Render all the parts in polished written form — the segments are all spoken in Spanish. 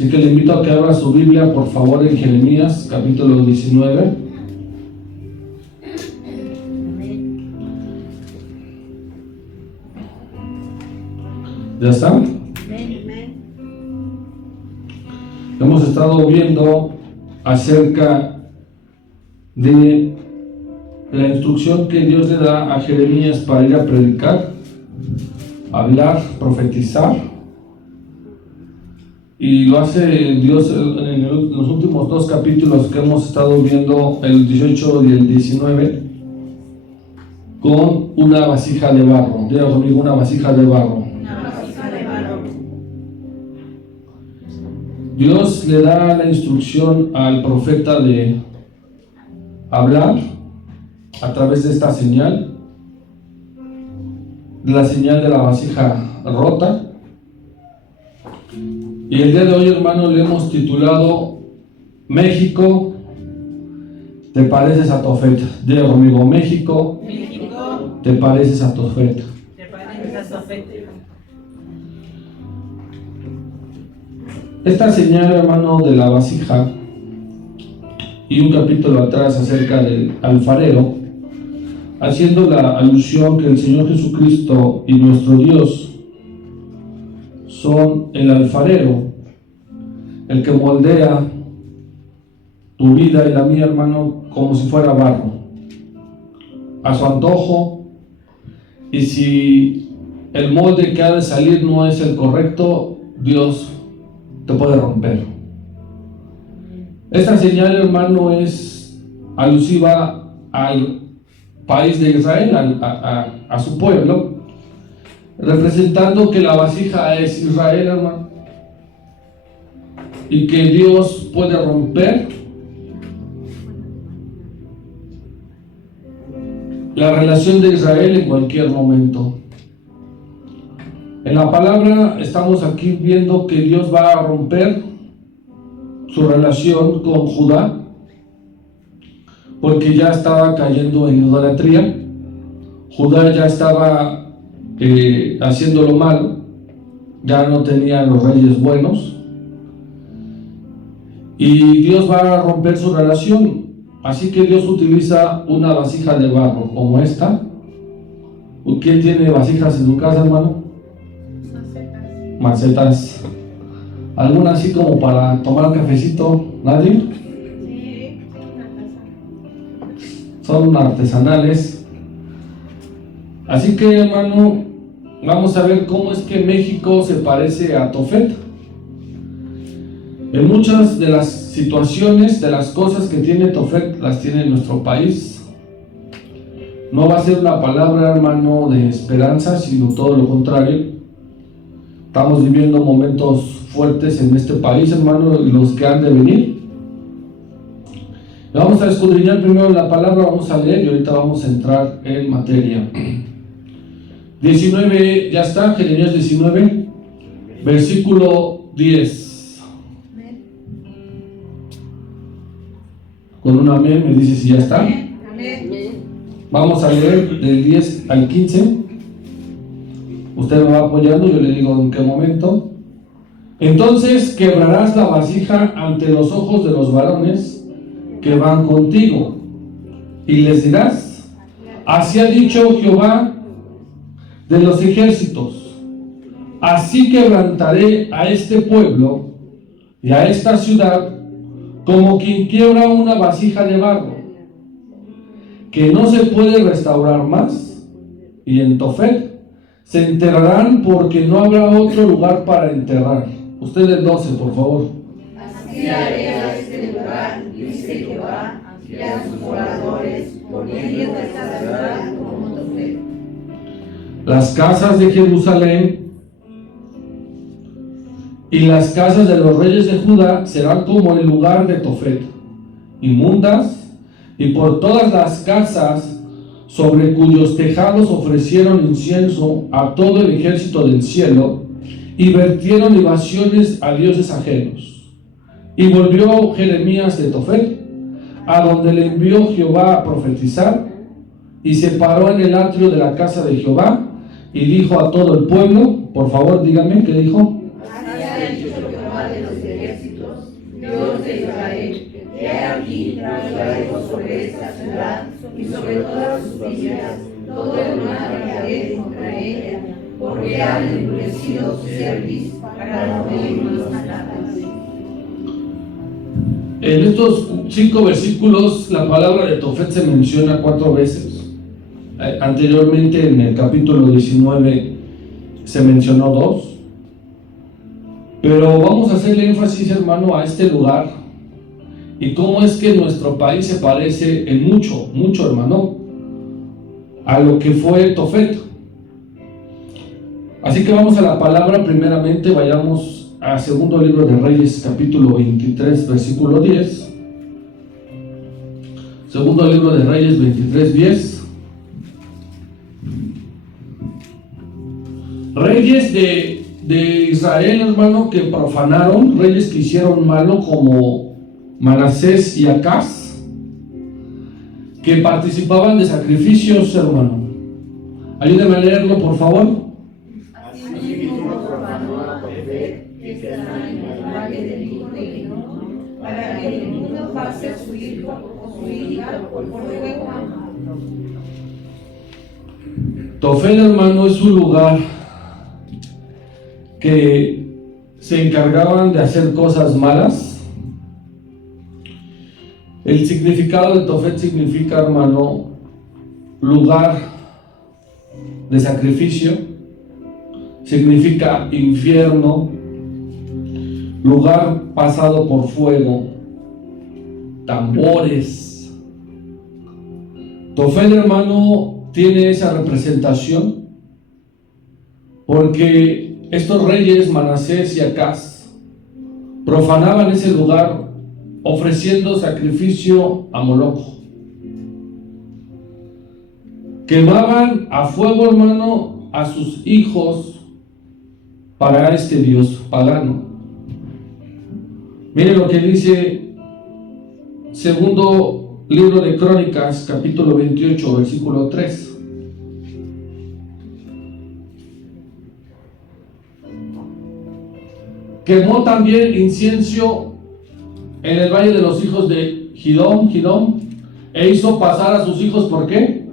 Así que le invito a que abra su Biblia, por favor, en Jeremías, capítulo 19. ¿Ya está? Hemos estado viendo acerca de la instrucción que Dios le da a Jeremías para ir a predicar, hablar, profetizar, y lo hace Dios en los últimos dos capítulos que hemos estado viendo, el 18 y el 19, con una vasija de barro. Diga conmigo, una vasija de barro. Dios le da la instrucción al profeta de hablar a través de esta señal, la señal de la vasija rota. Y el día de hoy, hermano, le hemos titulado México, te pareces a Tofet. Diga conmigo, México, te pareces a Tofet. Esta señal, hermano, de la vasija, y un capítulo atrás acerca del alfarero, haciendo la alusión que el Señor Jesucristo y nuestro Dios son el alfarero, el que moldea tu vida y la mía, hermano, como si fuera barro, a su antojo. Y si el molde que ha de salir no es el correcto, Dios te puede romper. Esta señal, hermano, es alusiva al país de Israel, a su pueblo, representando que la vasija es Israel, hermano, y que Dios puede romper la relación de Israel en cualquier momento. En la palabra estamos aquí viendo que Dios va a romper su relación con Judá, porque ya estaba cayendo en idolatría. Judá ya estaba haciendo lo malo, ya no tenía los reyes buenos, y Dios va a romper su relación. Así que Dios utiliza una vasija de barro como esta. ¿Quién tiene vasijas en su casa, hermano? Macetas. ¿Alguna así como para tomar un cafecito? ¿Nadie? Sí, Son artesanales. Así que, hermano, vamos a ver cómo es que México se parece a Tofet. En muchas de las situaciones, de las cosas que tiene Tofet, las tiene nuestro país. No va a ser una palabra, hermano, de esperanza, sino todo lo contrario. Estamos viviendo momentos fuertes en este país, hermano, y los que han de venir. Vamos a escudriñar primero la palabra, vamos a leer y ahorita vamos a entrar en materia. 19, ya está, Jeremías 19, versículo 10. Con un amén me dice si ya está. Vamos a leer del 10 al 15. Usted me va apoyando, yo le digo en qué momento. Entonces quebrarás la vasija ante los ojos de los varones que van contigo, y les dirás: así ha dicho Jehová de los ejércitos, así quebrantaré a este pueblo y a esta ciudad como quien quiebra una vasija de barro, que no se puede restaurar más, y en Tofet se enterrarán porque no habrá otro lugar para enterrar. Ustedes 12, por favor. Así haré a este lugar, dice Jehová, y a sus moradores, poniendo esta ciudad como Tofet. Las casas de Jerusalén y las casas de los reyes de Judá serán como el lugar de Tofet, inmundas, y por todas las casas sobre cuyos tejados ofrecieron incienso a todo el ejército del cielo, y vertieron libaciones a dioses ajenos. Y volvió Jeremías de Tofet, a donde le envió Jehová a profetizar, y se paró en el atrio de la casa de Jehová, y dijo a todo el pueblo, por favor díganme, ¿qué dijo? Así ha dicho Jehová de los ejércitos, de Israel, he aquí traigo sobre esta ciudad y sobre todas sus villas todo el mal que haré contra ella, porque han endurecido su cerviz para no oír mis palabras. En estos 5 versículos la palabra de Tofet se menciona 4 veces. Anteriormente en el capítulo 19 se mencionó 2. Pero vamos a hacerle énfasis, hermano, a este lugar y cómo es que nuestro país se parece en mucho, hermano, a lo que fue Tofet. Así que vamos a la palabra primeramente, vayamos a segundo libro de Reyes, capítulo 23, versículo 10. Segundo libro de Reyes 23, 10. Reyes de Israel, hermano, que profanaron, reyes que hicieron malo como Manasés y Acaz, que participaban de sacrificios, hermano. Ayúdeme a leerlo, por favor. Asimismo profanó a Tofet, que está en el valle del hijo de Hinnom, para que ninguno pase a su hijo o su hija por fuego amado. Tofet, hermano, es un lugar que se encargaban de hacer cosas malas. El significado de Tofet significa, hermano, lugar de sacrificio, significa infierno, lugar pasado por fuego, tambores. Tofet, hermano, tiene esa representación porque estos reyes, Manasés y Acaz, profanaban ese lugar ofreciendo sacrificio a Moloch. Quemaban a fuego, hermano, a sus hijos para este dios pagano. Miren lo que dice segundo libro de Crónicas, capítulo 28, versículo 3. Quemó también incienso en el valle de los hijos de Hinnom, e hizo pasar a sus hijos, ¿por qué?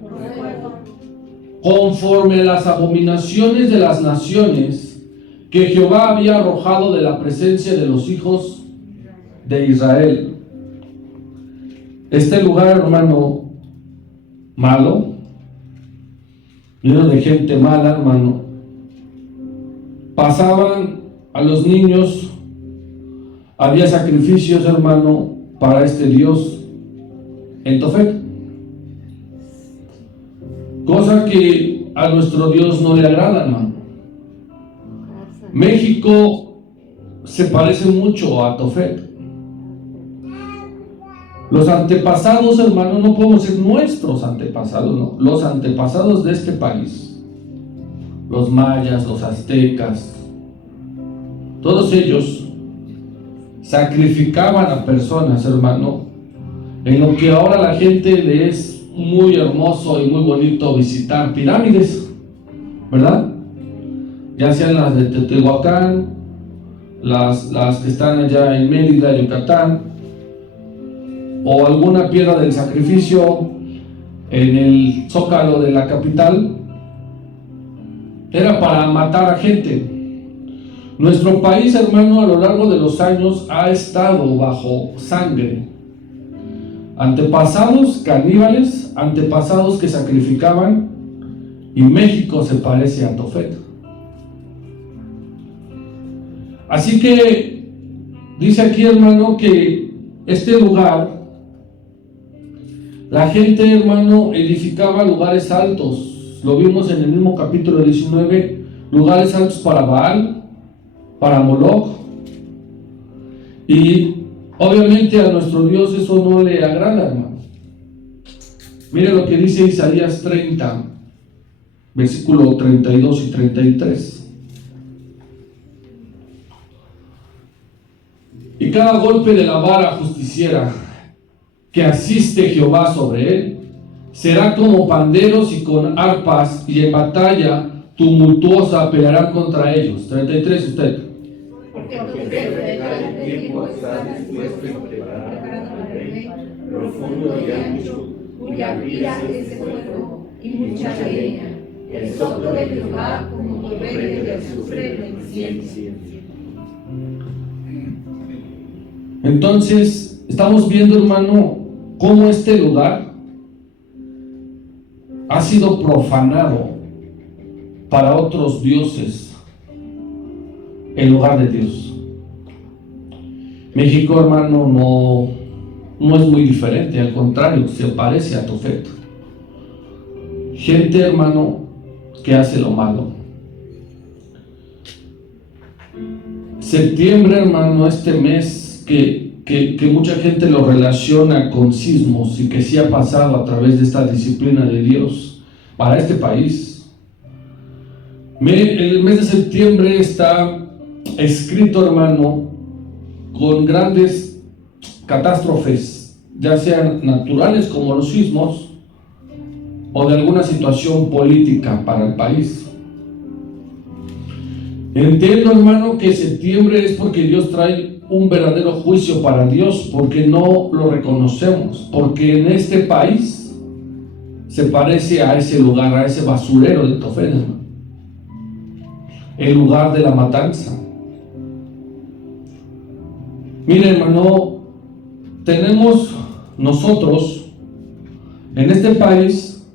Conforme a las abominaciones de las naciones que Jehová había arrojado de la presencia de los hijos de Israel. Este lugar, hermano, malo, lleno de gente mala, hermano, pasaban a los niños, había sacrificios, hermano, para este Dios en Tofet, cosa que a nuestro Dios no le agrada, hermano. México se parece mucho a Tofet. Los antepasados, hermano, no podemos ser nuestros antepasados, no, los antepasados de este país, los mayas, los aztecas, todos ellos sacrificaban a personas, hermano, en lo que ahora a la gente le es muy hermoso y muy bonito visitar pirámides, ¿verdad? Ya sean las de Teotihuacán, las que están allá en Mérida, Yucatán, o alguna piedra del sacrificio en el Zócalo de la capital. Era para matar a gente. Nuestro país, hermano, a lo largo de los años ha estado bajo sangre. Antepasados caníbales, antepasados que sacrificaban, y México se parece a Tofet. Así que dice aquí, hermano, que este lugar, la gente, hermano, edificaba lugares altos. Lo vimos en el mismo capítulo 19, lugares altos para Baal, para Moloch, y obviamente a nuestro Dios eso no le agrada, hermano. Mire lo que dice Isaías 30, versículo 32 y 33. Y cada golpe de la vara justiciera que asiste Jehová sobre él será como panderos y con arpas, y en batalla tumultuosa pelearán contra ellos. 33, usted. porque desde cada tiempo está dispuesto y preparado para el rey, profundo y ancho, cuya vida es de fuego y mucha leña, el soplo de Jehová como torrente de azufre lo enciende. Entonces, estamos viendo, hermano, cómo este lugar ha sido profanado para otros dioses en lugar de Dios. México, hermano, no es muy diferente, al contrario, se parece a Tofet. Gente, hermano, que hace lo malo. Septiembre, hermano, este mes que mucha gente lo relaciona con sismos y que sí ha pasado a través de esta disciplina de Dios para este país. El mes de septiembre está escrito, hermano, con grandes catástrofes, ya sean naturales como los sismos o de alguna situación política para el país. Entiendo, hermano, que septiembre es porque Dios trae un verdadero juicio para Dios, porque no lo reconocemos, porque en este país se parece a ese lugar, a ese basurero de Tofet, hermano, el lugar de la matanza. Mire, hermano, tenemos nosotros en este país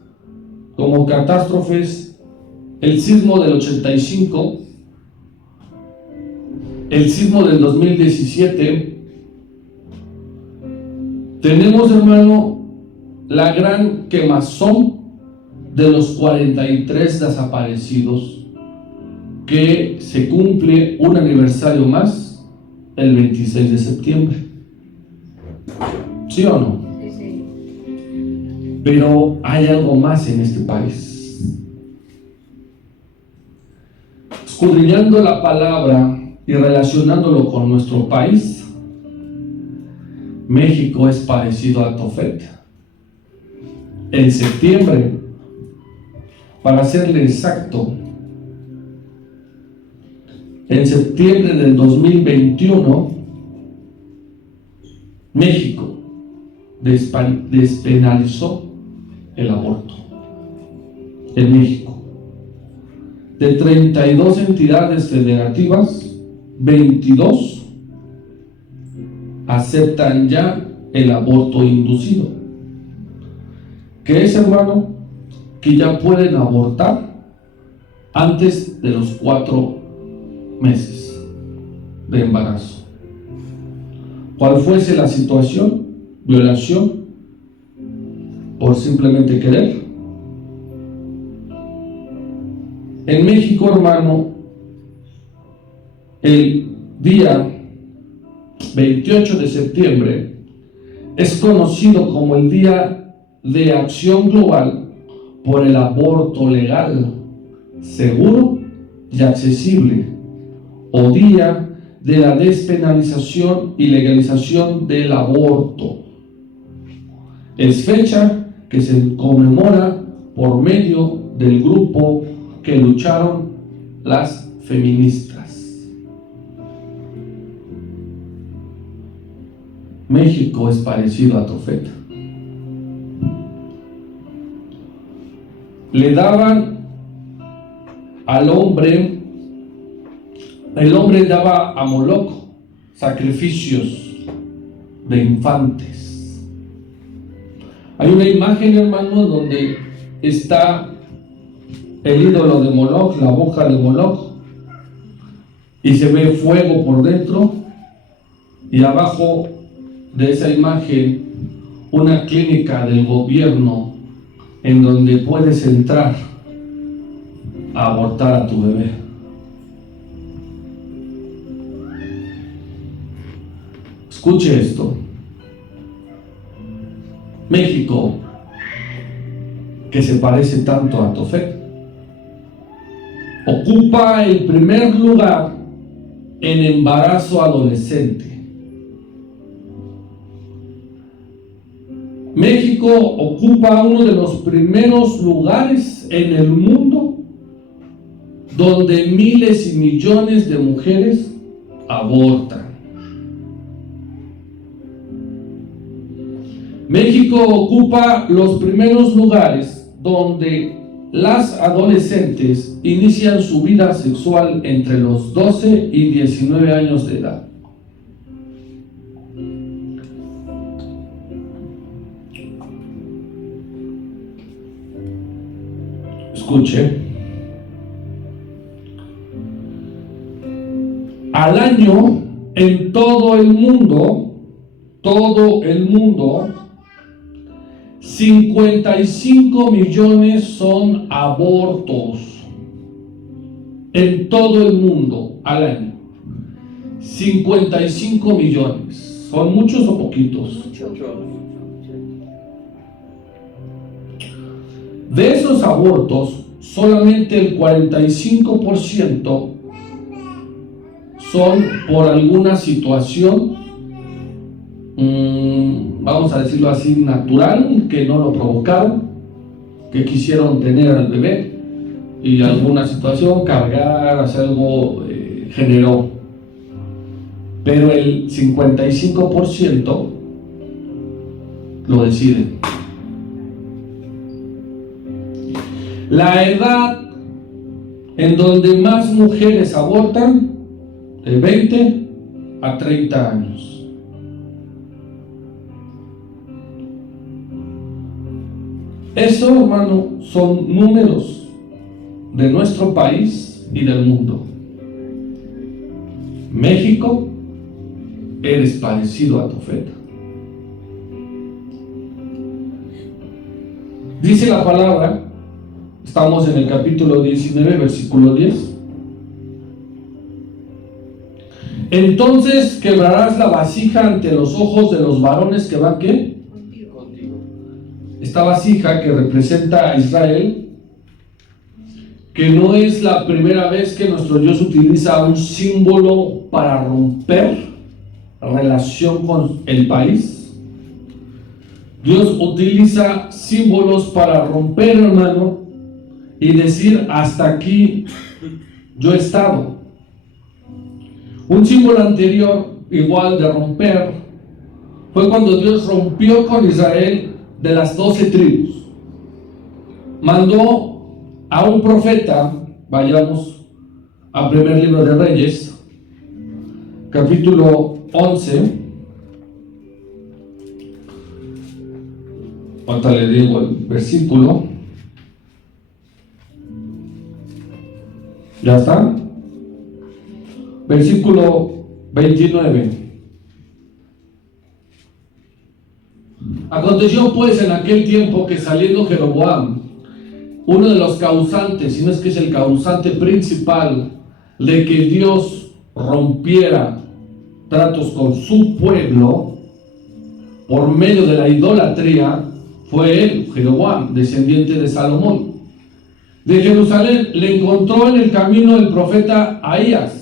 como catástrofes el sismo del 85, el sismo del 2017. Tenemos, hermano, la gran quemazón de los 43 desaparecidos, que se cumple un aniversario más el 26 de septiembre. ¿Sí o no? Sí. Pero hay algo más en este país. Escudriñando la palabra y relacionándolo con nuestro país, México es parecido a Tofet. En septiembre, para serle exacto, en septiembre del 2021, México despenalizó el aborto. En México, de 32 entidades federativas, 22 aceptan ya el aborto inducido, que es, hermano, que ya pueden abortar antes de los 4 meses de embarazo. Cual fuese la situación, violación por simplemente querer. En México, hermano, el día 28 de septiembre es conocido como el Día de Acción Global por el Aborto Legal, Seguro y Accesible, o Día de la Despenalización y Legalización del Aborto. Es fecha que se conmemora por medio del grupo que lucharon las feministas. México es parecido a Tofet. Le daban al hombre, el hombre daba a Moloch sacrificios de infantes. Hay una imagen, hermano, donde está el ídolo de Moloch, la boca de Moloch, y se ve fuego por dentro, y abajo de esa imagen una clínica del gobierno en donde puedes entrar a abortar a tu bebé. Escuche esto. México, que se parece tanto a Tofet, ocupa el primer lugar en embarazo adolescente. México ocupa uno de los primeros lugares en el mundo donde miles y millones de mujeres abortan. México ocupa los primeros lugares donde las adolescentes inician su vida sexual entre los 12 y 19 años de edad. Escuche. Al año, en todo el mundo, 55 millones son abortos. En todo el mundo, al año. 55 millones. ¿Son muchos o poquitos? De esos abortos, solamente el 45% son por alguna situación, vamos a decirlo así, natural, que no lo provocaron, que quisieron tener al bebé y alguna situación, cargar, hacer algo, generó. Pero el 55% lo deciden. La edad en donde más mujeres abortan, de 20 a 30 años. Eso, hermano, son números de nuestro país y del mundo. México, eres parecido a Tofeta. Dice la palabra, estamos en el capítulo 19, versículo 10. Entonces quebrarás la vasija ante los ojos de los varones que van, ¿qué? Contigo. Esta vasija que representa a Israel, que no es la primera vez que nuestro Dios utiliza un símbolo para romper relación con el país. Dios utiliza símbolos para romper, hermano, y decir, hasta aquí yo he estado. Un símbolo anterior, igual de romper, fue cuando Dios rompió con Israel de las 12 tribus. Mandó a un profeta, vayamos al primer libro de Reyes, capítulo 11. Ahorita le digo el versículo. ¿Ya está? Versículo 29. Aconteció pues en aquel tiempo que saliendo Jeroboam, uno de los causantes, si no es que es el causante principal de que Dios rompiera tratos con su pueblo por medio de la idolatría, fue él, Jeroboam, descendiente de Salomón. De Jerusalén le encontró en el camino el profeta Ahías,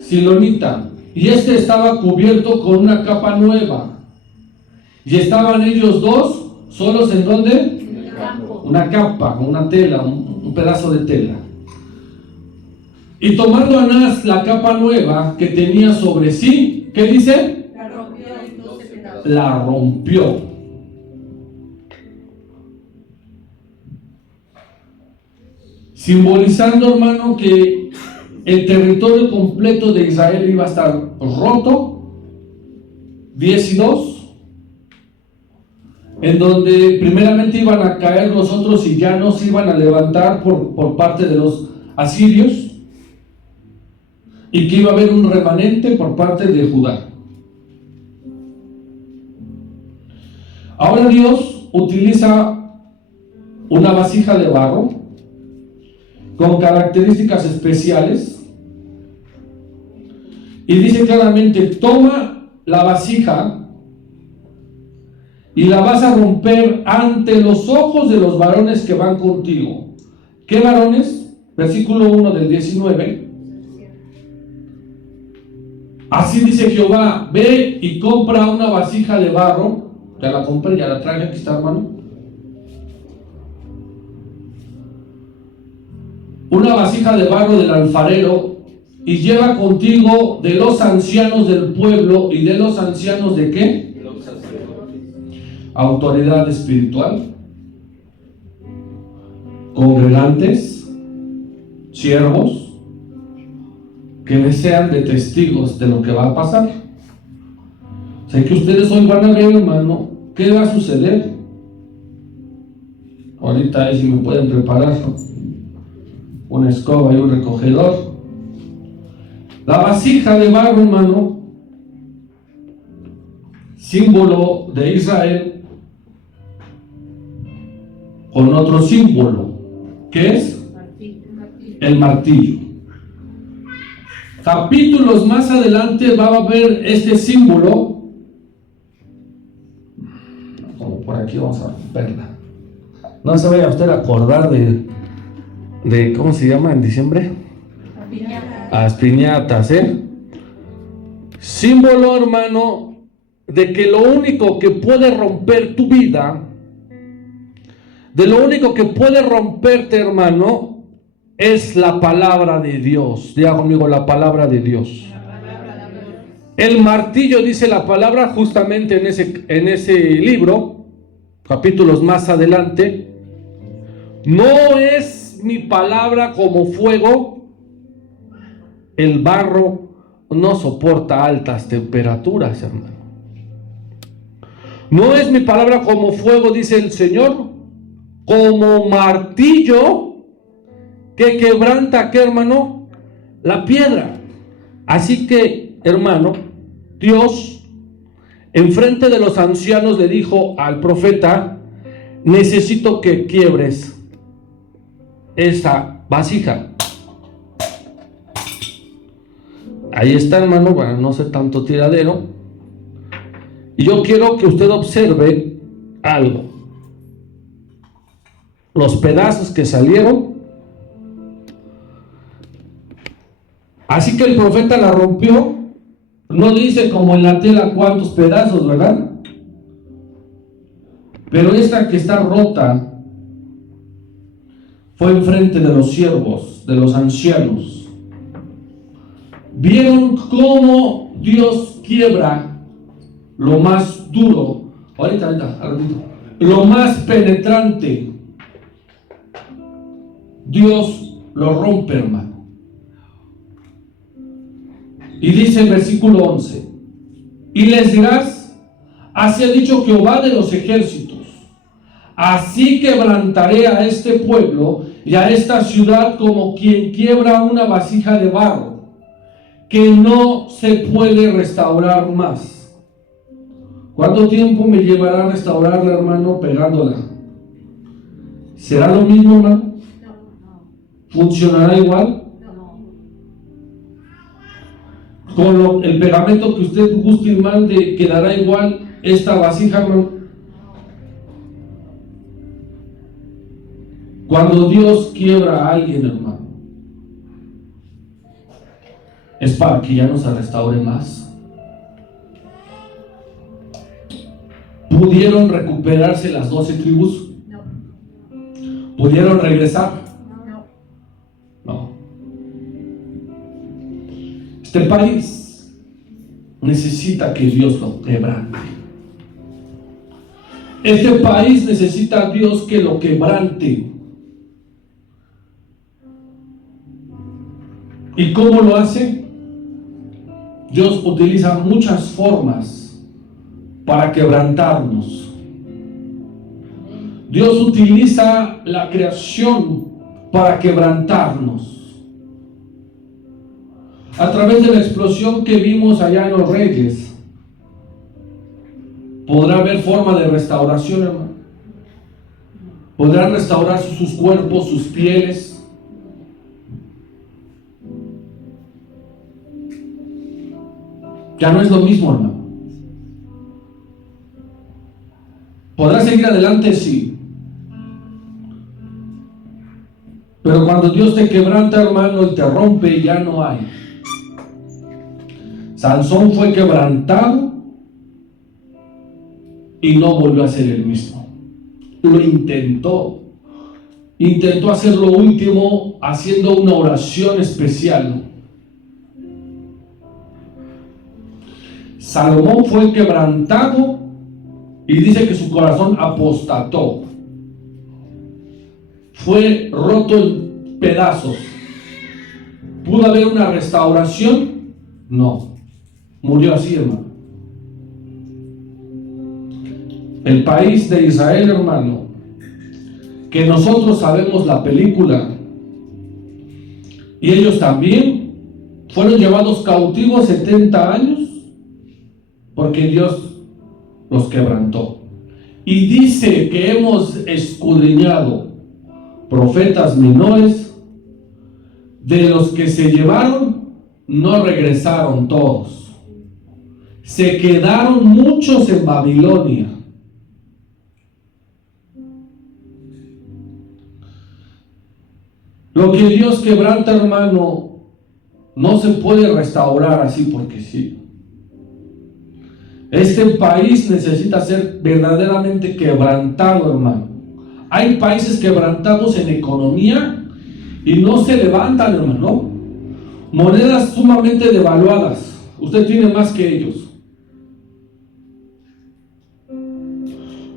silonita, y este estaba cubierto con una capa nueva. Y estaban ellos dos solos, ¿en dónde? En el campo. Una capa, una tela, un pedazo de tela. Y tomando Anás la capa nueva que tenía sobre sí, ¿qué dice? La rompió en 12 pedazos. La rompió. Simbolizando, hermano, que el territorio completo de Israel iba a estar roto, 10 y 2, en donde primeramente iban a caer los otros y ya no se iban a levantar por parte de los asirios, y que iba a haber un remanente por parte de Judá. Ahora Dios utiliza una vasija de barro con características especiales y dice claramente: toma la vasija y la vas a romper ante los ojos de los varones que van contigo. ¿Qué varones? Versículo 1 del 19. Así dice Jehová: ve y compra una vasija de barro. Ya la compré, ya la traje, aquí está, hermano. Una vasija de barro del alfarero, y lleva contigo de los ancianos del pueblo y de los ancianos de ¿qué? Los sacerdotes. Autoridad espiritual, congregantes, siervos, que me sean de testigos de lo que va a pasar. Sé que ustedes hoy van a ver, hermano, qué va a suceder. Ahorita ahí si me pueden preparar una escoba y un recogedor. La vasija de barro, hermano, símbolo de Israel, con otro símbolo, que es el martillo. Capítulos más adelante va a haber este símbolo, como por aquí vamos a romperla. No se vaya usted a acordar de ¿cómo se llama en diciembre? Las piñatas, símbolo, hermano, de que lo único que puede romper tu vida, de lo único que puede romperte, hermano, es la palabra de Dios. Diga conmigo, la palabra de Dios. El martillo, dice la palabra justamente en ese libro, capítulos más adelante. No es mi palabra como fuego. El barro no soporta altas temperaturas, hermano. No es mi palabra como fuego, dice el Señor, como martillo que quebranta, ¿qué, hermano? La piedra. Así que, hermano, Dios, enfrente de los ancianos, le dijo al profeta: necesito que quiebres esa vasija. Ahí está, hermano, para no ser tanto tiradero. Y yo quiero que usted observe algo. Los pedazos que salieron. Así que el profeta la rompió. No dice como en la tela cuántos pedazos, ¿verdad? Pero esta que está rota fue enfrente de los siervos, de los ancianos. Vieron cómo Dios quiebra lo más duro, lo más penetrante. Dios lo rompe, hermano. Y dice el versículo 11: y les dirás: así ha dicho Jehová de los ejércitos, así quebrantaré a este pueblo y a esta ciudad como quien quiebra una vasija de barro, que no se puede restaurar más. ¿Cuánto tiempo me llevará a restaurarla, hermano, pegándola? ¿Será lo mismo, hermano? ¿Funcionará igual? Con el pegamento que usted guste y mande, ¿quedará igual esta vasija, hermano? Cuando Dios quiebra a alguien, hermano, es para que ya no se restaure más. ¿Pudieron recuperarse las 12 tribus? No. ¿Pudieron regresar? No. Este país necesita que Dios lo quebrante. Este país necesita a Dios que lo quebrante. ¿Y cómo lo hace? Dios utiliza muchas formas para quebrantarnos. Dios utiliza la creación para quebrantarnos. A través de la explosión que vimos allá en Los Reyes, podrá haber forma de restauración, hermano. Podrán restaurar sus cuerpos, sus pieles. Ya no es lo mismo, hermano. ¿Podrá seguir adelante? Sí. Pero cuando Dios te quebranta, hermano, y te rompe, ya no hay. Sansón fue quebrantado y no volvió a ser el mismo. Lo intentó. Intentó hacer lo último haciendo una oración especial. Salomón fue quebrantado y dice que su corazón apostató. Fue roto en pedazos. ¿Pudo haber una restauración? No. Murió así, hermano. El país de Israel, hermano, que nosotros sabemos la película, y ellos también fueron llevados cautivos 70 años porque Dios los quebrantó. Y dice que hemos escudriñado profetas menores, de los que se llevaron, no regresaron todos. Se quedaron muchos en Babilonia. Lo que Dios quebranta, hermano, no se puede restaurar así porque sí. Este país necesita ser verdaderamente quebrantado, hermano. Hay países quebrantados en economía y no se levantan, hermano. Monedas sumamente devaluadas. Usted tiene más que ellos.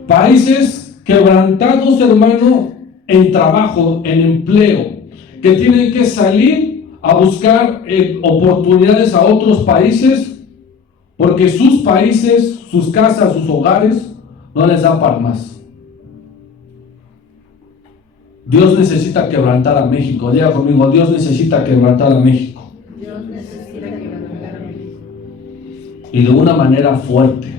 Países quebrantados, hermano, en trabajo, en empleo, que tienen que salir a buscar oportunidades a otros países porque sus países, sus casas, sus hogares no les dan para más. Dios necesita quebrantar a México. Diga conmigo, Dios necesita quebrantar a México. Dios necesita quebrantar a México. Y de una manera fuerte.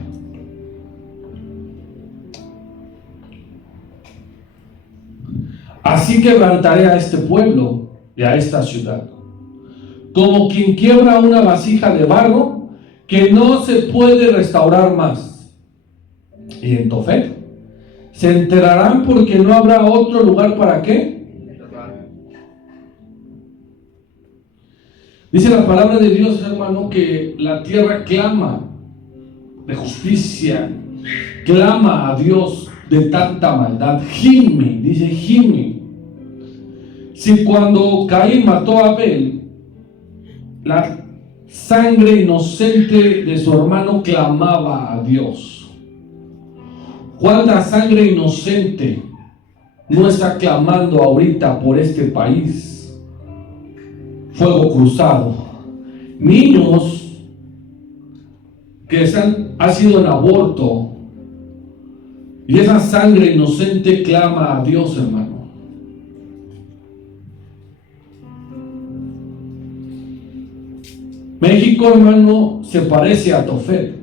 Así quebrantaré a este pueblo y a esta ciudad, como quien quiebra una vasija de barro que no se puede restaurar más. Y en Tofet se enterarán porque no habrá otro lugar para qué. Dice la palabra de Dios, hermano, que la tierra clama de justicia, clama a Dios de tanta maldad. Gime, dice gime. Si cuando Caín mató a Abel, la sangre inocente de su hermano clamaba a Dios, ¿cuánta sangre inocente no está clamando ahorita por este país? Fuego cruzado, niños que han sido en aborto, y esa sangre inocente clama a Dios, hermano. México, hermano, se parece a Tofet.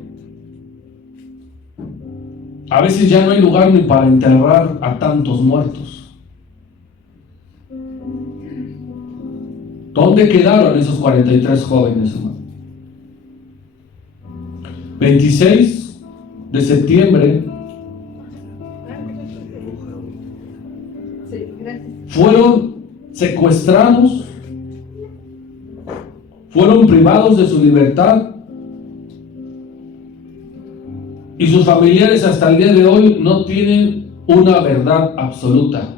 A veces ya no hay lugar ni para enterrar a tantos muertos. ¿Dónde quedaron esos 43 jóvenes, hermano? 26 de septiembre fueron secuestrados, fueron privados de su libertad, y sus familiares hasta el día de hoy no tienen una verdad absoluta.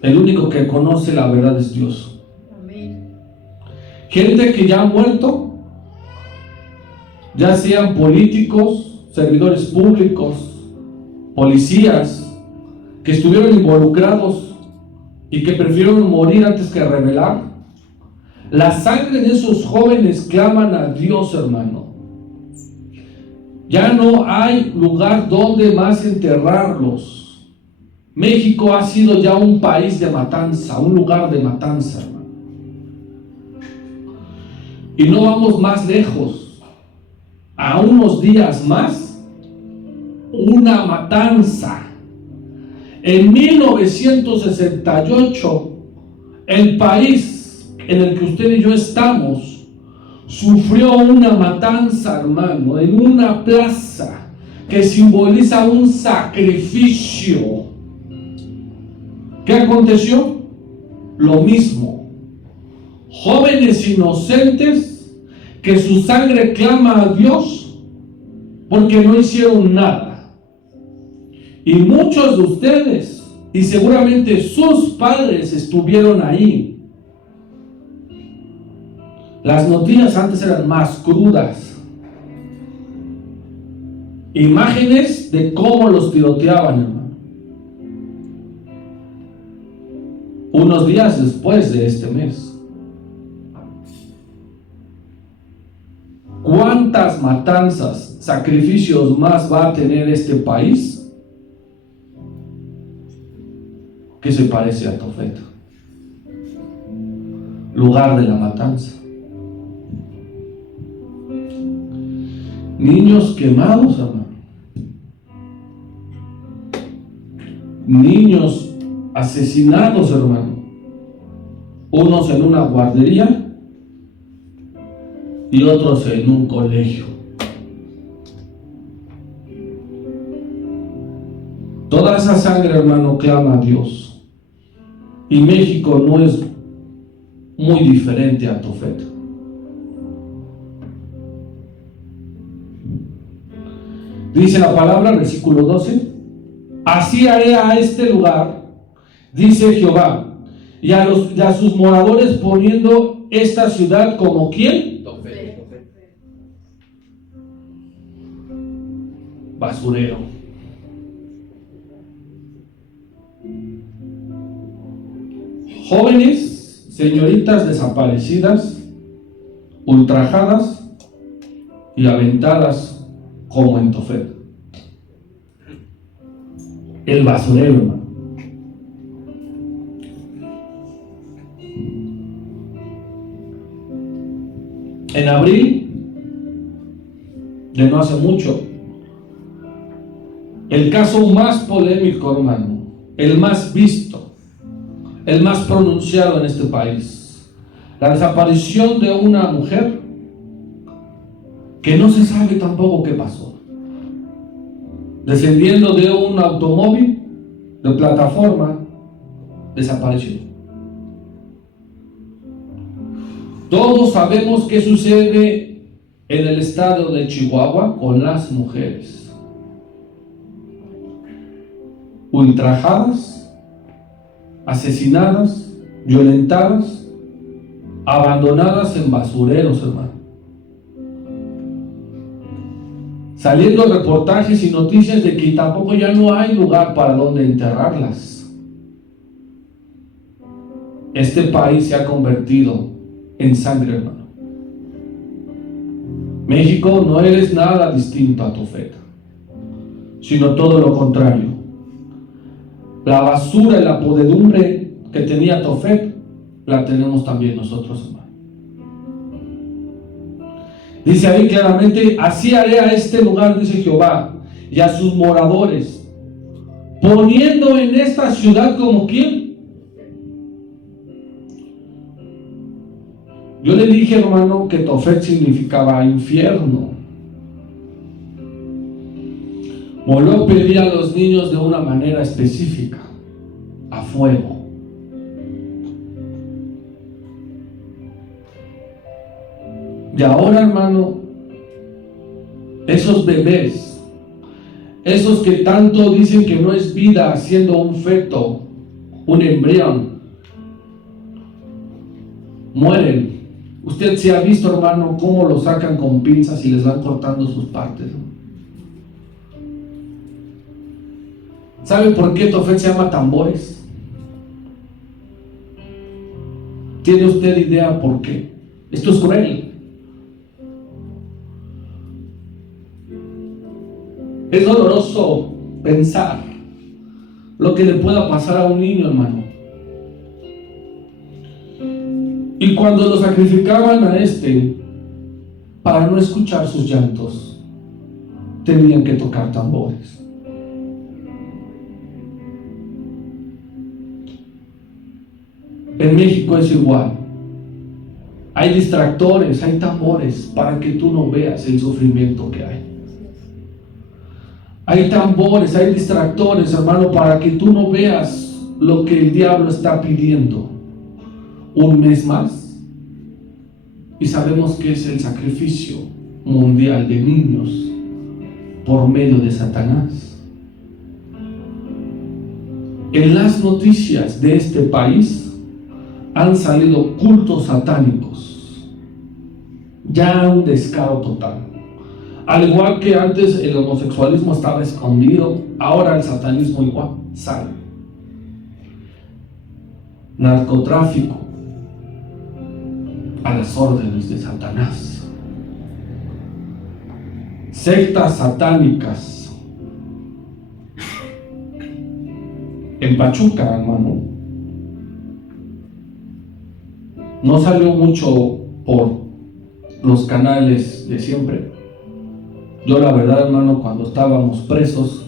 El único que conoce la verdad es Dios. Amén. Gente que ya ha muerto, ya sean políticos, servidores públicos, policías, que estuvieron involucrados y que prefirieron morir antes que revelar. La sangre de esos jóvenes claman a Dios, hermano. Ya no hay lugar donde más enterrarlos. México ha sido ya un país de matanza, un lugar de matanza, hermano. Y no vamos más lejos. A unos días más, una matanza. En 1968, el país en el que usted y yo estamos sufrió una matanza, hermano, en una plaza que simboliza un sacrificio. ¿Qué aconteció? Lo mismo. Jóvenes inocentes que su sangre clama a Dios porque no hicieron nada. Y muchos de ustedes, y seguramente sus padres, estuvieron ahí. Las noticias antes eran más crudas. imágenes de cómo los tiroteaban, hermano. Unos días después de este mes. ¿Cuántas matanzas, sacrificios más va a tener este país que se parece a Tofet? Lugar de la matanza. Niños quemados, hermano. Niños asesinados, hermano. Unos en una guardería y otros en un colegio. Toda esa sangre, hermano, clama a Dios. Y México no es muy diferente a Tofet. Dice la palabra, versículo 12: así haré a este lugar, dice Jehová, y a sus moradores, poniendo esta ciudad como ¿quién? Tofet. Basurero. Jóvenes, señoritas desaparecidas, ultrajadas y aventadas como en Tofet. El basurero, hermano. En abril de no hace mucho, el caso más polémico, hermano, el más visto, el más pronunciado en este país, la desaparición de una mujer que no se sabe tampoco qué pasó, descendiendo de un automóvil de plataforma, desapareció. Todos sabemos qué sucede en el estado de Chihuahua con las mujeres ultrajadas, asesinadas, violentadas, abandonadas en basureros, hermano. Saliendo reportajes y noticias de que tampoco ya no hay lugar para donde enterrarlas. Este país se ha convertido en sangre, hermano. México no eres nada distinto a Tofet, sino todo lo contrario. La basura y la podredumbre que tenía Tofet la tenemos también nosotros, hermano. Dice ahí claramente: así haré a este lugar, dice Jehová, y a sus moradores, poniendo en esta ciudad como ¿quién? Yo le dije, hermano, que Tofet significaba infierno. Moloch pedía a los niños de una manera específica: a fuego. Y ahora, hermano, esos bebés, esos que tanto dicen que no es vida siendo un feto, un embrión, mueren. Usted se ha visto, hermano, cómo lo sacan con pinzas y les van cortando sus partes, ¿no? ¿Sabe por qué Tofet se llama tambores? ¿Tiene usted idea por qué? Esto es cruel. Es doloroso pensar lo que le pueda pasar a un niño, hermano. Y cuando lo sacrificaban a para no escuchar sus llantos, tenían que tocar tambores. En México es igual. Hay distractores, hay tambores para que tú no veas el sufrimiento que hay. Hay tambores, hay distractores, hermano, para que tú no veas lo que el diablo está pidiendo. Un mes más. Y sabemos que es el sacrificio mundial de niños por medio de Satanás. En las noticias de este país han salido cultos satánicos, ya un descaro total. Al igual que antes el homosexualismo estaba escondido, ahora el satanismo igual sale. Narcotráfico a las órdenes de Satanás. Sectas satánicas. En Pachuca, hermano, no salió mucho por los canales de siempre. Yo la verdad, hermano, cuando estábamos presos,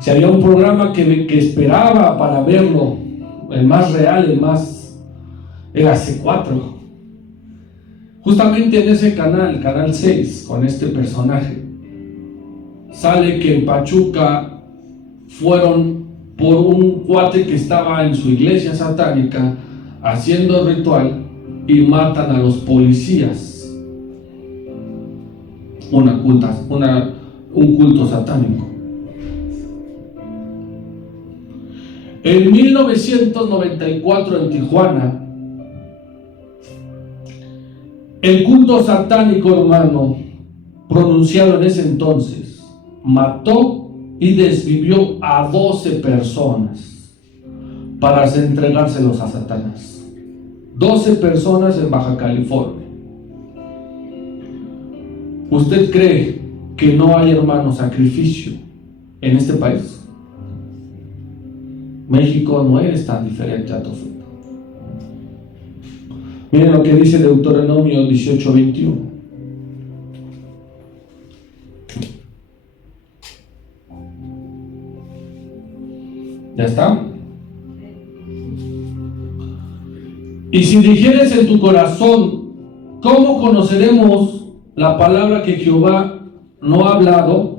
si había un programa que esperaba para verlo, el más real, el más, era C4. Justamente en ese canal, Canal 6, con este personaje, sale que en Pachuca fueron por un cuate que estaba en su iglesia satánica haciendo ritual y matan a los policías. Un culto satánico. En 1994 en Tijuana, el culto satánico, hermano, pronunciado en ese entonces, mató y desvivió a 12 personas para entregárselos a Satanás. 12 personas en Baja California. ¿Usted cree que no hay, hermano, sacrificio en este país? México no es tan diferente a Tofet. Miren lo que dice Deuteronomio 18:21. ¿Ya está? Y si dijeres en tu corazón, ¿cómo conoceremos la palabra que Jehová no ha hablado?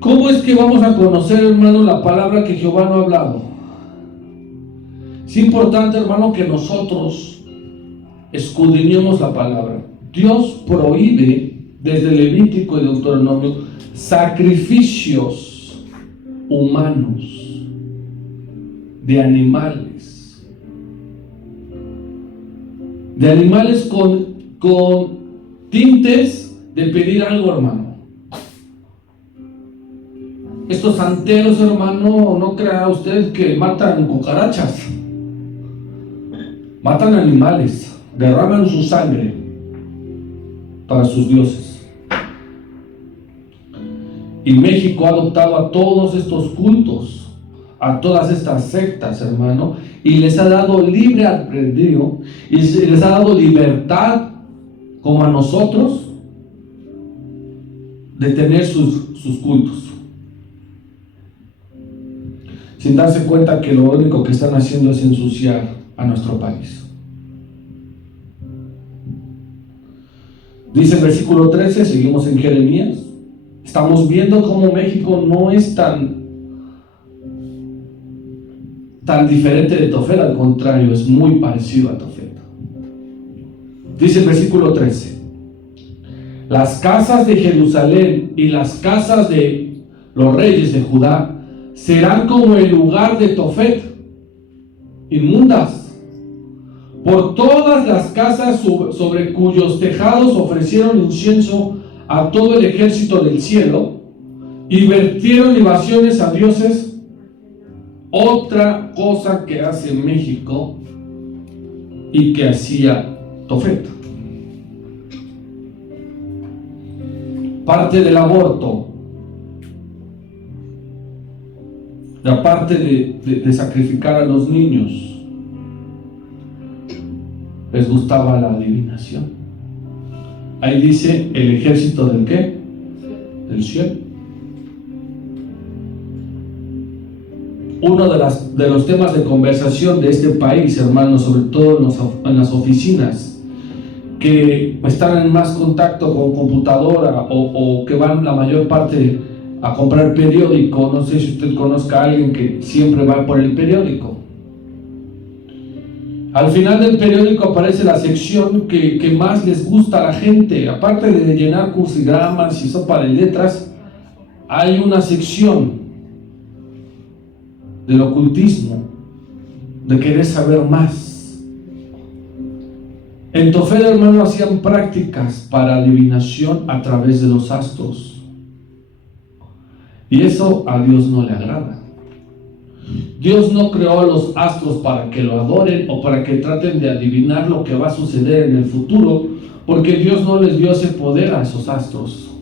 ¿Cómo es que vamos a conocer, hermano, la palabra que Jehová no ha hablado? Es importante, hermano, que nosotros escudriñemos la palabra. Dios prohíbe desde Levítico y Deuteronomio sacrificios humanos de animales. De animales con tintes de pedir algo, hermano. Estos santeros, hermano, no crea usted que matan cucarachas. Matan animales, derraman su sangre para sus dioses. Y México ha adoptado a todos estos cultos, a todas estas sectas, hermano, y les ha dado libre albedrío, y les ha dado libertad, como a nosotros, de tener sus cultos, sin darse cuenta que lo único que están haciendo es ensuciar a nuestro país. Dice el versículo 13, seguimos en Jeremías. Estamos viendo cómo México no es tan diferente de Tofet, al contrario, es muy parecido a Tofet. Dice el versículo 13: las casas de Jerusalén y las casas de los reyes de Judá serán como el lugar de Tofet, inmundas. Por todas las casas sobre cuyos tejados ofrecieron incienso a todo el ejército del cielo y vertieron libaciones a dioses. Otra cosa que hace México y que hacía Tofet. Parte del aborto, la parte de sacrificar a los niños, les gustaba la adivinación. Ahí dice el ejército del ¿qué? Del cielo. Uno de los temas de conversación de este país, hermanos, sobre todo en las oficinas, que están en más contacto con computadora o que van la mayor parte a comprar periódico. No sé si usted conozca a alguien que siempre va por el periódico. Al final del periódico aparece la sección que más les gusta a la gente. Aparte de llenar crucigramas y sopa de letras, hay una sección del ocultismo, de querer saber más. En Tofel, hermano, hacían prácticas para adivinación a través de los astros. Y eso a Dios no le agrada. Dios no creó a los astros para que lo adoren o para que traten de adivinar lo que va a suceder en el futuro, porque Dios no les dio ese poder a esos astros.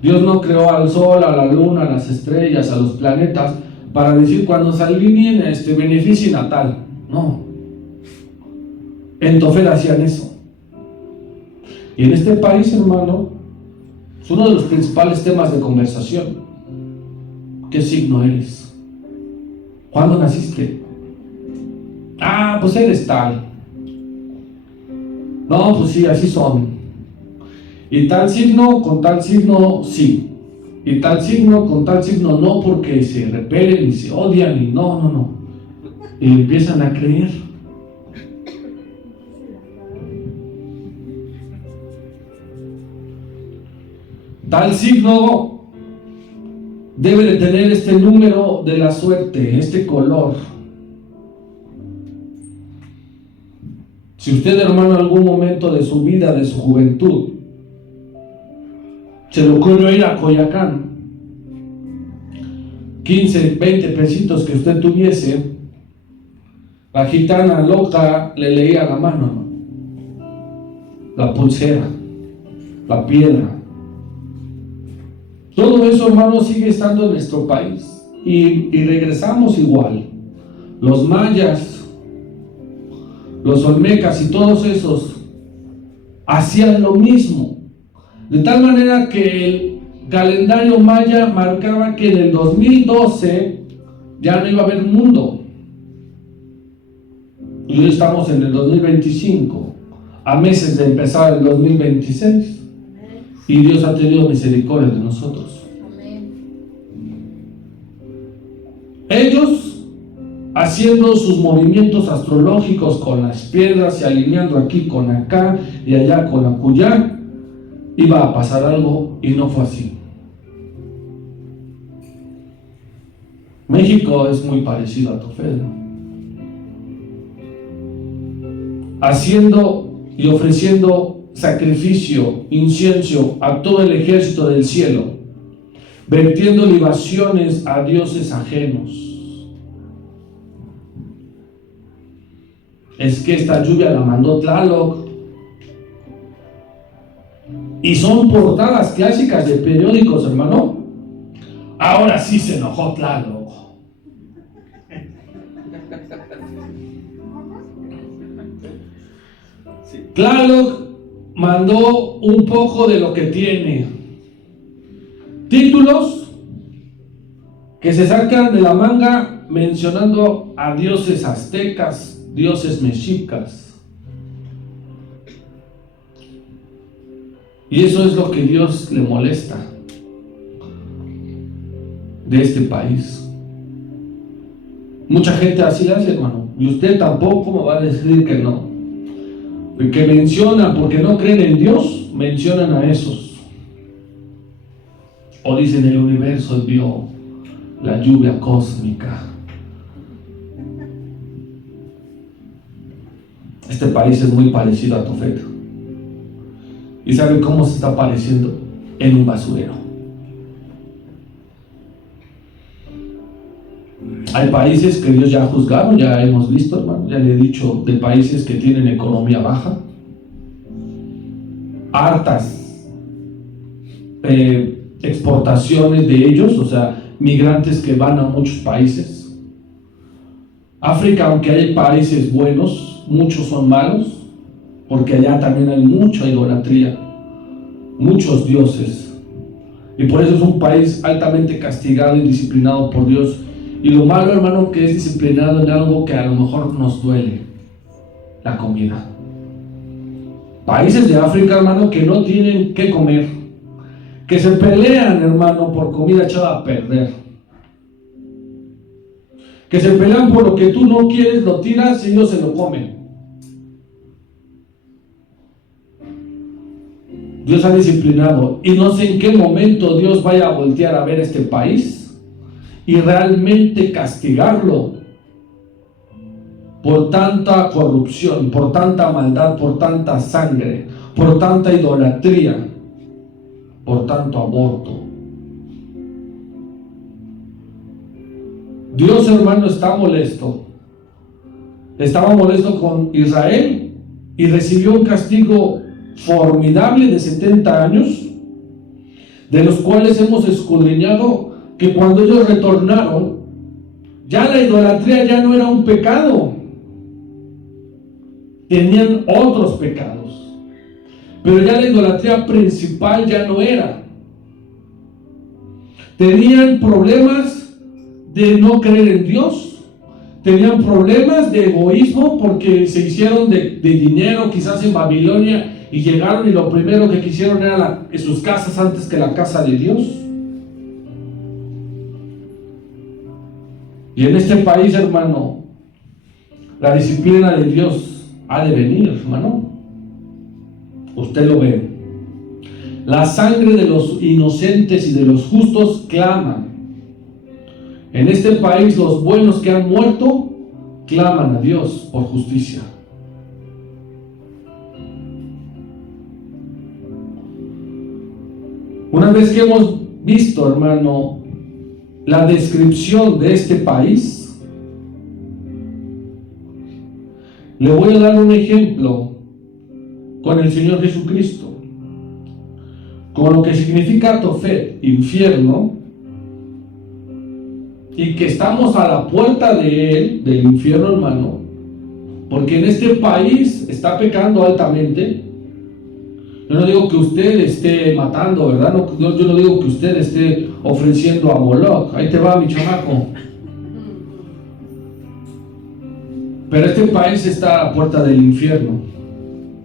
Dios no creó al sol, a la luna, a las estrellas, a los planetas para decir cuando se alineen beneficien a tal. No. En Tofel hacían eso. Y en este país, hermano, es uno de los principales temas de conversación. ¿Qué signo eres? ¿Cuándo naciste? Ah, pues eres tal. No, pues sí, así son. Y tal signo con tal signo sí. Y tal signo con tal signo no, porque se repelen y se odian y no. Y empiezan a creer. Tal signo debe de tener este número de la suerte, este color. Si usted, hermano, en algún momento de su vida, de su juventud, se le ocurrió ir a Coyoacán, 15, 20 pesitos que usted tuviese, la gitana loca le leía la mano, la pulsera, la piedra. Todo eso, hermano, sigue estando en nuestro país y regresamos igual. Los mayas, los olmecas y todos esos hacían lo mismo, de tal manera que el calendario maya marcaba que en el 2012 ya no iba a haber mundo, y hoy estamos en el 2025, a meses de empezar el 2026, y Dios ha tenido misericordia de nosotros. Ellos, haciendo sus movimientos astrológicos con las piedras y alineando aquí con acá y allá con acullá, iba a pasar algo y no fue así. México es muy parecido a Tofel, haciendo y ofreciendo sacrificio, incienso a todo el ejército del cielo, vertiendo libaciones a dioses ajenos. Es que esta lluvia la mandó Tlaloc. Y son portadas clásicas de periódicos, hermano. Ahora sí se enojó Tlaloc. Tlaloc mandó un poco de lo que tiene. Títulos que se sacan de la manga mencionando a dioses aztecas, dioses mexicas. Y eso es lo que Dios le molesta de este país. Mucha gente así le hace, hermano. Y usted tampoco me va a decir que no. Que mencionan, porque no creen en Dios, mencionan a esos. O dicen el universo dio la lluvia cósmica. Este país es muy parecido a Tofet. ¿Y saben cómo se está pareciendo? En un basurero. Hay países que Dios ya ha juzgado, ya hemos visto, hermano, ya le he dicho, de países que tienen economía baja, hartas exportaciones de ellos, o sea, migrantes que van a muchos países. África, aunque hay países buenos, muchos son malos, porque allá también hay mucha idolatría, muchos dioses, y por eso es un país altamente castigado y disciplinado por Dios. Y lo malo, hermano, que es disciplinado en algo que a lo mejor nos duele: la comida. Países de África, hermano, que no tienen qué comer, que se pelean, hermano, por comida echada a perder, que se pelean por lo que tú no quieres, lo tiras y ellos se lo comen. Dios ha disciplinado, y no sé en qué momento Dios vaya a voltear a ver este país y realmente castigarlo por tanta corrupción, por tanta maldad, por tanta sangre, por tanta idolatría, por tanto aborto. Dios, hermano, está molesto. Estaba molesto con Israel y recibió un castigo formidable de 70 años, de los cuales hemos escudriñado que cuando ellos retornaron, ya la idolatría ya no era un pecado, tenían otros pecados, pero ya la idolatría principal ya no era. Tenían problemas de no creer en Dios, tenían problemas de egoísmo porque se hicieron de dinero quizás en Babilonia y llegaron y lo primero que quisieron era sus casas antes que la casa de Dios. Y en este país, hermano, la disciplina de Dios ha de venir, hermano. Usted lo ve. La sangre de los inocentes y de los justos claman. En este país los buenos que han muerto claman a Dios por justicia. Una vez que hemos visto, hermano, la descripción de este país, le voy a dar un ejemplo con el Señor Jesucristo, con lo que significa Tofet, infierno, y que estamos a la puerta de él, del infierno, hermano, porque en este país está pecando altamente. Yo no digo que usted esté matando, ¿verdad? Yo no digo que usted esté ofreciendo a Moloch. Ahí te va, mi chamaco. Pero este país está a la puerta del infierno.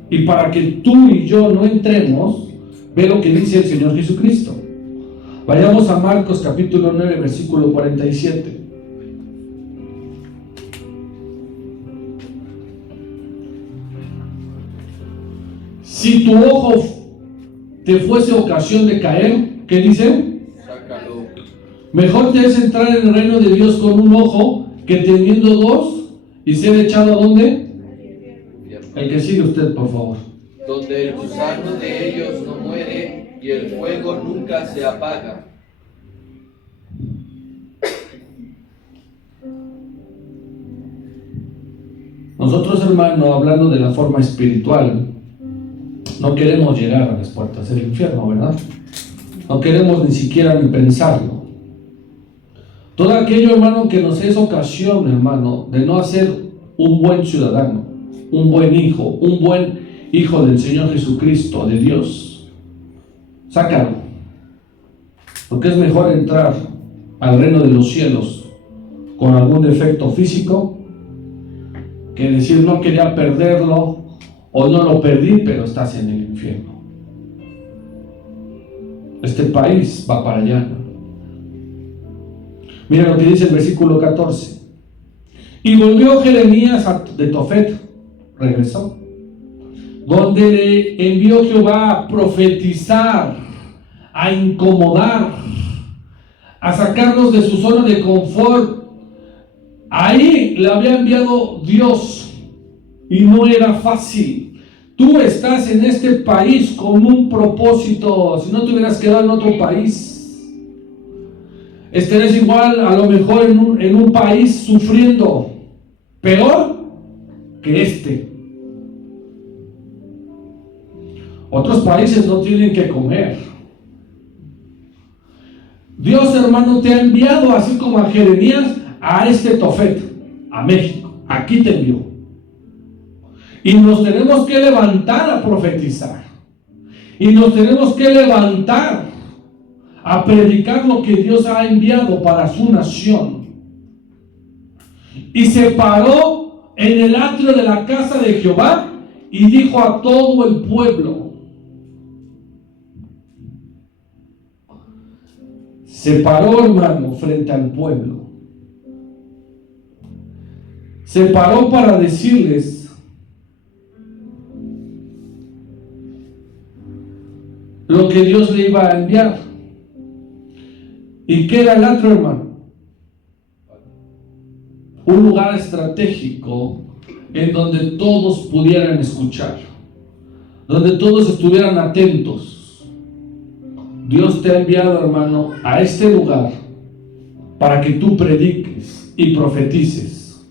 Y para que tú y yo no entremos, ve lo que dice el Señor Jesucristo. Vayamos a Marcos capítulo 9, versículo 47. Si tu ojo te fuese ocasión de caer, ¿qué dice? Sácalo. Mejor te es entrar en el reino de Dios con un ojo que teniendo dos y ser echado ¿a dónde? El que sigue usted, por favor. Donde el gusano de ellos no muere y el fuego nunca se apaga. Nosotros, hermano, hablando de la forma espiritual, no queremos llegar a las puertas del infierno, ¿verdad? No queremos ni siquiera ni pensarlo. Todo aquello, hermano, que nos es ocasión, hermano, de no ser un buen ciudadano, un buen hijo del Señor Jesucristo, de Dios, sácalo. Porque es mejor entrar al reino de los cielos con algún defecto físico que decir no quería perderlo o no lo perdí, pero estás en el infierno. Este país va para allá. Mira lo que dice el versículo 14. Y volvió Jeremías de Tofet, regresó, donde le envió Jehová a profetizar, a incomodar, a sacarlos de su zona de confort. Ahí le había enviado Dios y no era fácil. Tú estás en este país con un propósito. Si no te hubieras quedado en otro país, estarías igual a lo mejor en un país sufriendo peor que este. Otros países no tienen que comer. Dios, hermano, te ha enviado así como a Jeremías a este Tofet, a México. Aquí te envió. Y nos tenemos que levantar a profetizar. Y nos tenemos que levantar a predicar lo que Dios ha enviado para su nación. Y se paró en el atrio de la casa de Jehová y dijo a todo el pueblo. Se paró, hermano, frente al pueblo. Se paró para decirles lo que Dios le iba a enviar. ¿Y qué era el atrio, hermano? Un lugar estratégico en donde todos pudieran escuchar, donde todos estuvieran atentos. Dios te ha enviado, hermano, a este lugar para que tú prediques y profetices.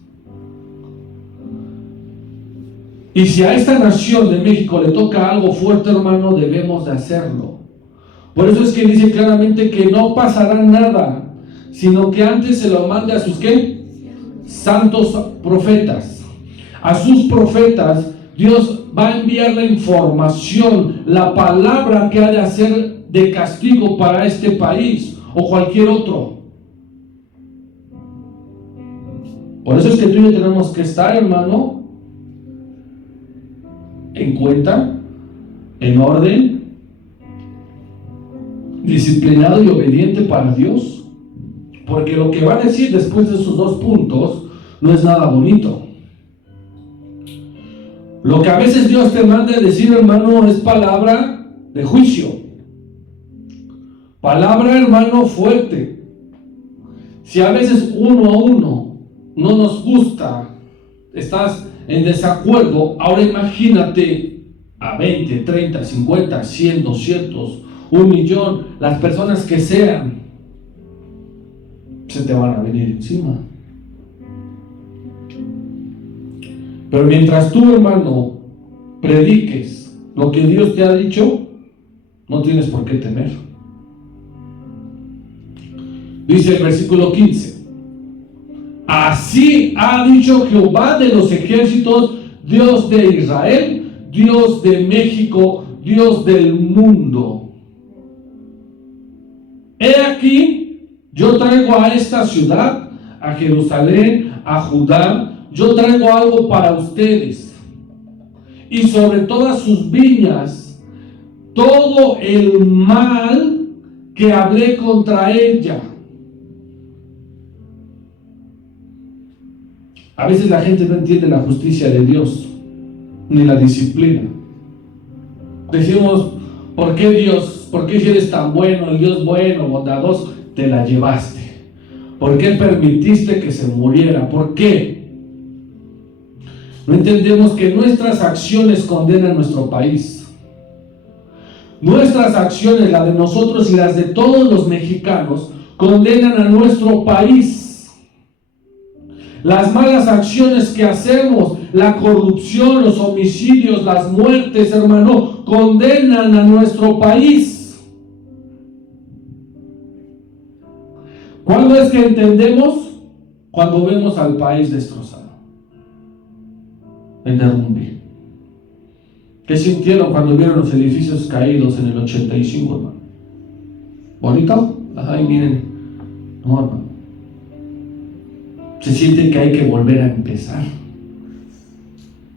Y si a esta nación de México le toca algo fuerte, hermano, debemos de hacerlo. Por eso es que dice claramente que no pasará nada, sino que antes se lo mande a sus ¿qué? Santos profetas. A sus profetas Dios va a enviar la información, la palabra que ha de hacer de castigo para este país o cualquier otro. Por eso es que tú y yo tenemos que estar, hermano, en cuenta, en orden, disciplinado y obediente para Dios, porque lo que va a decir después de esos dos puntos no es nada bonito. Lo que a veces Dios te manda a decir, hermano, es palabra de juicio, palabra, hermano, fuerte. Si a veces uno a uno no nos gusta, estás en desacuerdo, ahora imagínate a 20, 30, 50, 100, 200, 1,000,000, las personas que sean, se te van a venir encima. Pero mientras tú, hermano, prediques lo que Dios te ha dicho, no tienes por qué temer. Dice el versículo 15: así ha dicho Jehová de los ejércitos, Dios de Israel, Dios de México, Dios del mundo. He aquí, yo traigo a esta ciudad, a Jerusalén, a Judá, yo traigo algo para ustedes, y sobre todas sus viñas, todo el mal que hablé contra ella. A veces la gente no entiende la justicia de Dios, ni la disciplina. Decimos, ¿por qué Dios? ¿Por qué si eres tan bueno, el Dios bueno, bondadoso, te la llevaste? ¿Por qué permitiste que se muriera? ¿Por qué? No entendemos que nuestras acciones condenan nuestro país. Nuestras acciones, las de nosotros y las de todos los mexicanos, condenan a nuestro país. Las malas acciones que hacemos, la corrupción, los homicidios, las muertes, hermano, condenan a nuestro país. ¿Cuándo es que entendemos? Cuando vemos al país destrozado, en derrumbe. ¿Qué sintieron cuando vieron los edificios caídos en el 85, hermano? ¿Bonito? Ay, miren. No, hermano. Se siente que hay que volver a empezar.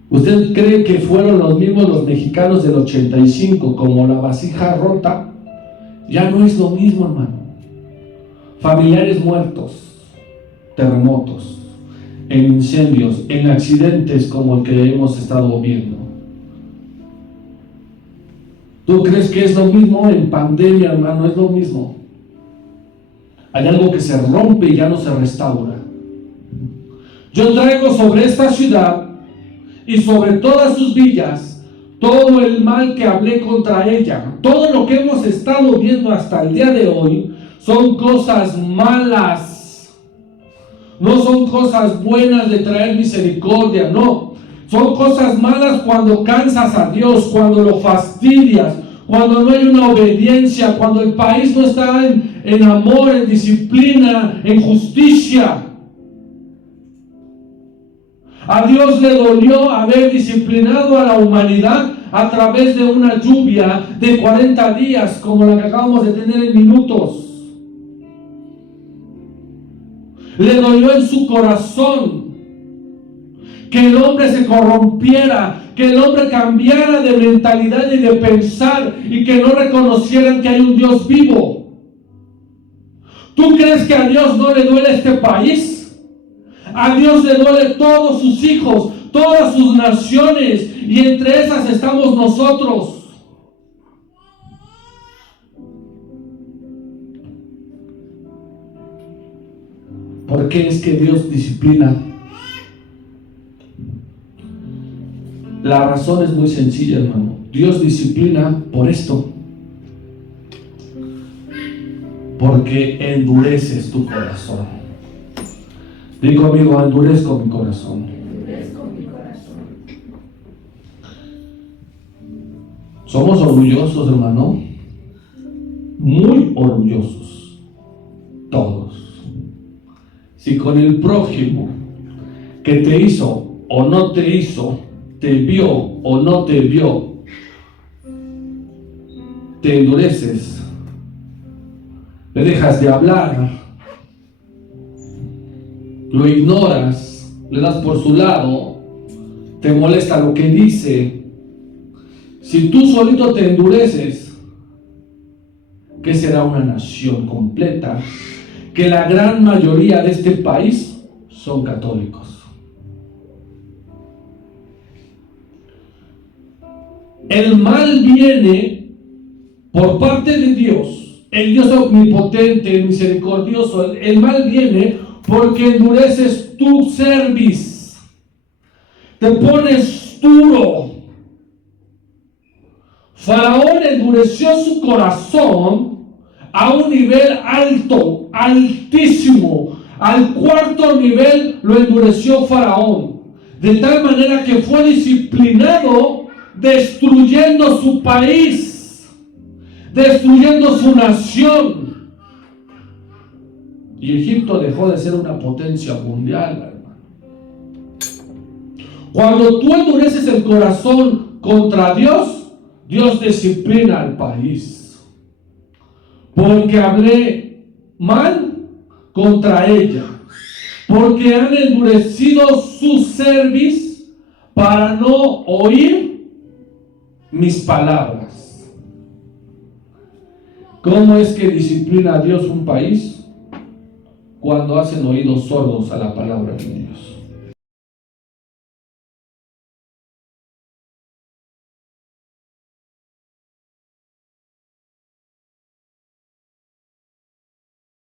¿Usted cree que fueron los mismos los mexicanos del 85, como la vasija rota? Ya no es lo mismo, hermano. Familiares muertos, terremotos, en incendios, en accidentes como el que hemos estado viendo. ¿Tú crees que es lo mismo en pandemia, hermano? Es lo mismo. Hay algo que se rompe y ya no se restaura. Yo traigo sobre esta ciudad y sobre todas sus villas todo el mal que hablé contra ella. Todo lo que hemos estado viendo hasta el día de hoy son cosas malas. No son cosas buenas de traer misericordia, no. Son cosas malas cuando cansas a Dios, cuando lo fastidias, cuando no hay una obediencia, cuando el país no está en amor, en disciplina, en justicia. A Dios le dolió haber disciplinado a la humanidad a través de una lluvia de 40 días, como la que acabamos de tener en minutos. Le dolió en su corazón que el hombre se corrompiera, que el hombre cambiara de mentalidad y de pensar y que no reconocieran que hay un Dios vivo. ¿Tú crees que a Dios no le duele este país? A Dios le duele todos sus hijos, todas sus naciones, y entre esas estamos nosotros. ¿Por qué es que Dios disciplina? La razón es muy sencilla, hermano. Dios disciplina por esto. Porque endureces tu corazón. Di conmigo, endurezco mi corazón. Somos orgullosos, hermano. Muy orgullosos. Todos. Si con el prójimo que te hizo o no te hizo, te vio o no te vio, te endureces, le dejas de hablar, lo ignoras, le das por su lado, te molesta lo que dice, si tú solito te endureces, ¿qué será una nación completa? Que la gran mayoría de este país son católicos. El mal viene por parte de Dios, el Dios omnipotente, el misericordioso. El mal viene porque endureces tu cerviz, te pones duro. Faraón endureció su corazón a un nivel alto, altísimo. Al cuarto nivel lo endureció Faraón, de tal manera que fue disciplinado, destruyendo su país, destruyendo su nación. Y Egipto dejó de ser una potencia mundial, hermano. Cuando tú endureces el corazón contra Dios, Dios disciplina al país. Porque hablé mal contra ella, porque han endurecido su cerviz para no oír mis palabras. ¿Cómo es que disciplina a Dios un país? Cuando hacen oídos sordos a la palabra de Dios.